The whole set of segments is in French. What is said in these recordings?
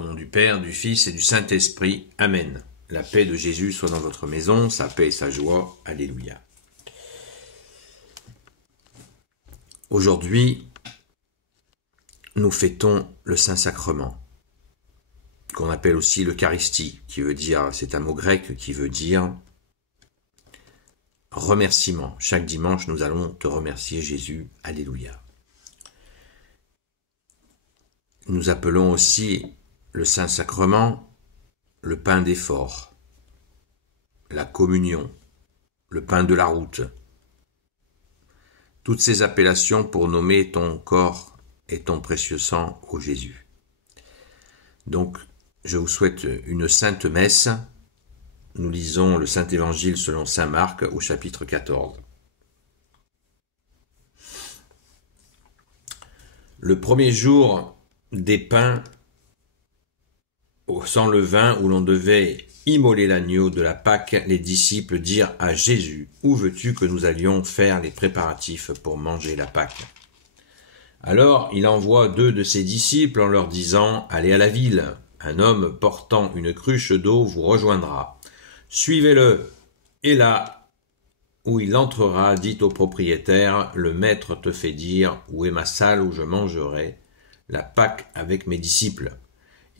Au nom du Père, du Fils et du Saint-Esprit. Amen. La paix de Jésus soit dans votre maison, sa paix et sa joie. Alléluia. Aujourd'hui, nous fêtons le Saint-Sacrement, qu'on appelle aussi l'Eucharistie, qui veut dire, c'est un mot grec qui veut dire remerciement. Chaque dimanche, nous allons te remercier, Jésus. Alléluia. Nous appelons aussi le Saint-Sacrement le pain d'effort, la communion, le pain de la route. Toutes ces appellations pour nommer ton corps et ton précieux sang, ô Jésus. Donc, je vous souhaite une sainte messe. Nous lisons le Saint-Évangile selon saint Marc au chapitre 14. Le premier jour des pains sans levain où l'on devait immoler l'agneau de la Pâque, les disciples dirent à Jésus, « Où veux-tu que nous allions faire les préparatifs pour manger la Pâque ?» Alors il envoie 2 de ses disciples en leur disant, « Allez à la ville, un homme portant une cruche d'eau vous rejoindra. Suivez-le, et là où il entrera, dites au propriétaire, le maître te fait dire, où est ma salle où je mangerai la Pâque avec mes disciples.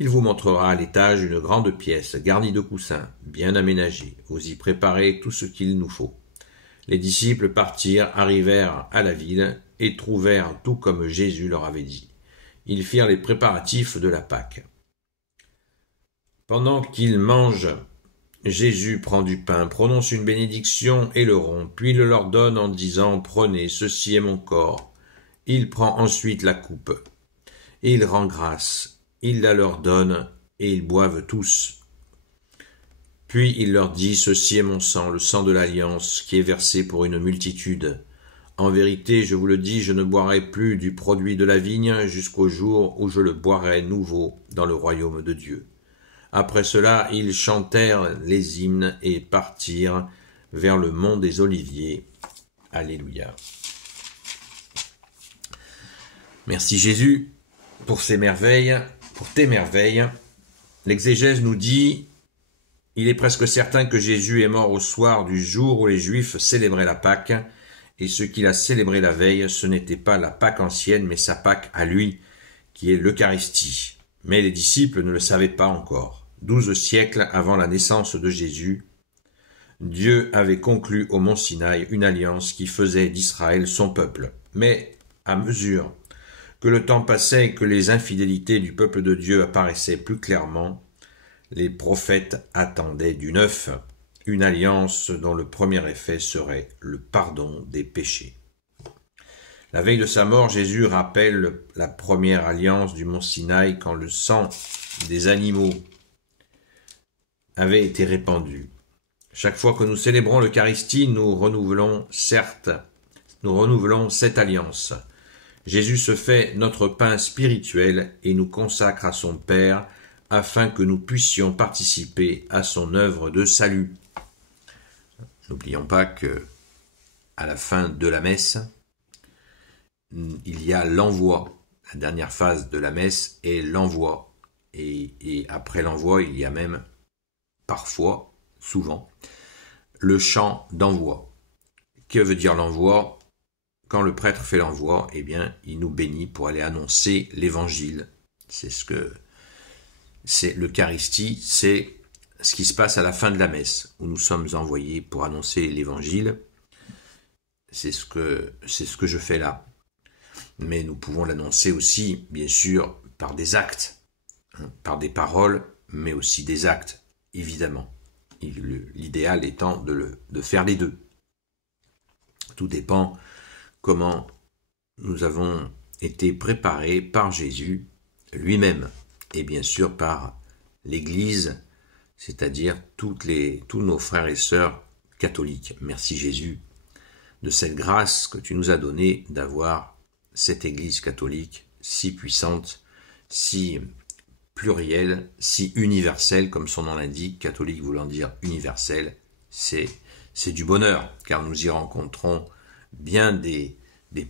Il vous montrera à l'étage une grande pièce, garnie de coussins, bien aménagée. Vous y préparez tout ce qu'il nous faut. » Les disciples partirent, arrivèrent à la ville, et trouvèrent tout comme Jésus leur avait dit. Ils firent les préparatifs de la Pâque. Pendant qu'ils mangent, Jésus prend du pain, prononce une bénédiction et le rompt, puis le leur donne en disant « Prenez, ceci est mon corps. » Il prend ensuite la coupe, et il rend grâce. Il la leur donne, et ils boivent tous. Puis il leur dit, « Ceci est mon sang, le sang de l'alliance, qui est versé pour une multitude. En vérité, je vous le dis, je ne boirai plus du produit de la vigne jusqu'au jour où je le boirai nouveau dans le royaume de Dieu. » Après cela, ils chantèrent les hymnes et partirent vers le mont des Oliviers. Alléluia. Merci Jésus pour ces merveilles. Pour tes merveilles, l'exégèse nous dit « Il est presque certain que Jésus est mort au soir du jour où les Juifs célébraient la Pâque, et ce qu'il a célébré la veille, ce n'était pas la Pâque ancienne, mais sa Pâque à lui, qui est l'Eucharistie. Mais les disciples ne le savaient pas encore. 12 siècles avant la naissance de Jésus, Dieu avait conclu au mont Sinaï une alliance qui faisait d'Israël son peuple. Mais à mesure que le temps passait et que les infidélités du peuple de Dieu apparaissaient plus clairement, les prophètes attendaient du neuf, une alliance dont le premier effet serait le pardon des péchés. La veille de sa mort, Jésus rappelle la première alliance du mont Sinaï quand le sang des animaux avait été répandu. Chaque fois que nous célébrons l'Eucharistie, nous renouvelons cette alliance. Jésus se fait notre pain spirituel et nous consacre à son Père afin que nous puissions participer à son œuvre de salut. N'oublions pas que à la fin de la messe, il y a l'envoi. La dernière phase de la messe est l'envoi. Et après l'envoi, il y a même parfois, souvent, le chant d'envoi. Que veut dire l'envoi ? Quand le prêtre fait l'envoi, eh bien, il nous bénit pour aller annoncer l'évangile. C'est l'Eucharistie, c'est ce qui se passe à la fin de la messe, où nous sommes envoyés pour annoncer l'évangile. C'est ce que je fais là. Mais nous pouvons l'annoncer aussi, bien sûr, par des actes, par des paroles, mais aussi des actes, évidemment. L'idéal étant de faire les deux. Tout dépend comment nous avons été préparés par Jésus lui-même, et bien sûr par l'Église, c'est-à-dire tous nos frères et sœurs catholiques. Merci Jésus de cette grâce que tu nous as donnée d'avoir cette Église catholique si puissante, si plurielle, si universelle, comme son nom l'indique, catholique voulant dire universel, c'est du bonheur, car nous y rencontrons bien des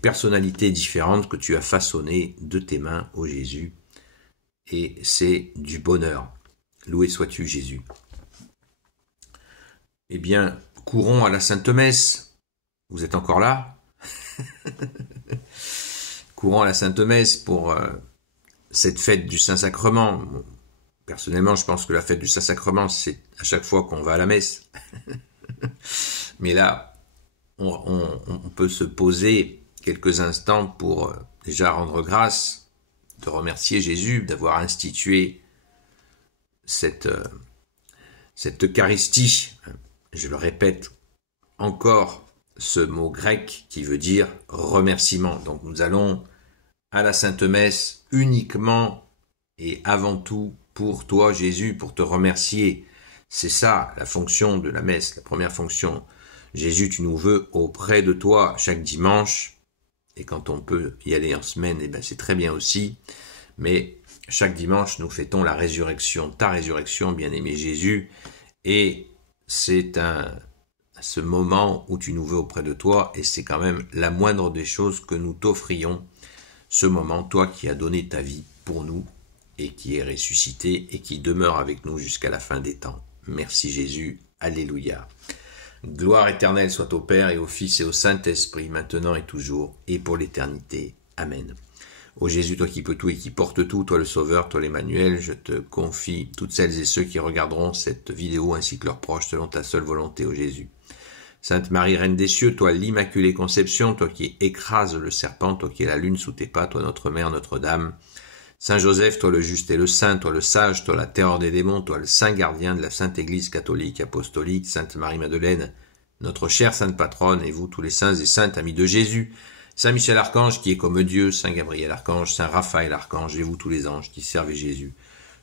personnalités différentes que tu as façonnées de tes mains, ô Jésus, et c'est du bonheur. Loué sois-tu Jésus. Eh bien, courons à la Sainte Messe. Vous êtes encore là? Courons à la Sainte Messe pour cette fête du Saint-Sacrement. Personnellement, je pense que la fête du Saint-Sacrement, c'est à chaque fois qu'on va à la messe. Mais là, on peut se poser quelques instants pour déjà rendre grâce, de remercier Jésus d'avoir institué cette Eucharistie. Je le répète encore, ce mot grec qui veut dire remerciement. Donc nous allons à la Sainte Messe uniquement et avant tout pour toi Jésus, pour te remercier. C'est ça la fonction de la messe, la première fonction. Jésus, tu nous veux auprès de toi chaque dimanche, et quand on peut y aller en semaine, eh ben c'est très bien aussi, mais chaque dimanche nous fêtons la résurrection, ta résurrection, bien-aimé Jésus, et c'est ce moment où tu nous veux auprès de toi, et c'est quand même la moindre des choses que nous t'offrions, ce moment, toi qui as donné ta vie pour nous, et qui est ressuscité, et qui demeure avec nous jusqu'à la fin des temps. Merci Jésus, alléluia. Gloire éternelle soit au Père, et au Fils, et au Saint-Esprit, maintenant et toujours, et pour l'éternité. Amen. Ô Jésus, toi qui peux tout et qui portes tout, toi le Sauveur, toi l'Emmanuel, je te confie toutes celles et ceux qui regarderont cette vidéo ainsi que leurs proches selon ta seule volonté, ô Jésus. Sainte Marie, Reine des cieux, toi l'Immaculée Conception, toi qui écrases le serpent, toi qui es la lune sous tes pas, toi notre Mère, Notre-Dame. Saint Joseph, toi le juste et le saint, toi le sage, toi la terreur des démons, toi le saint gardien de la Sainte Église catholique, apostolique, Sainte Marie-Madeleine, notre chère Sainte Patronne, et vous tous les saints et saintes amis de Jésus, Saint Michel Archange qui est comme Dieu, Saint Gabriel Archange, Saint Raphaël Archange, et vous tous les anges qui servez Jésus.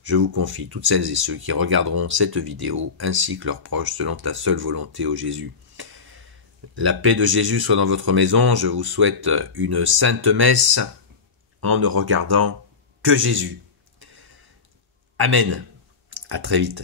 Je vous confie toutes celles et ceux qui regarderont cette vidéo, ainsi que leurs proches, selon ta seule volonté, ô Jésus. La paix de Jésus soit dans votre maison. Je vous souhaite une sainte messe en ne regardant que Jésus. Amen. À très vite.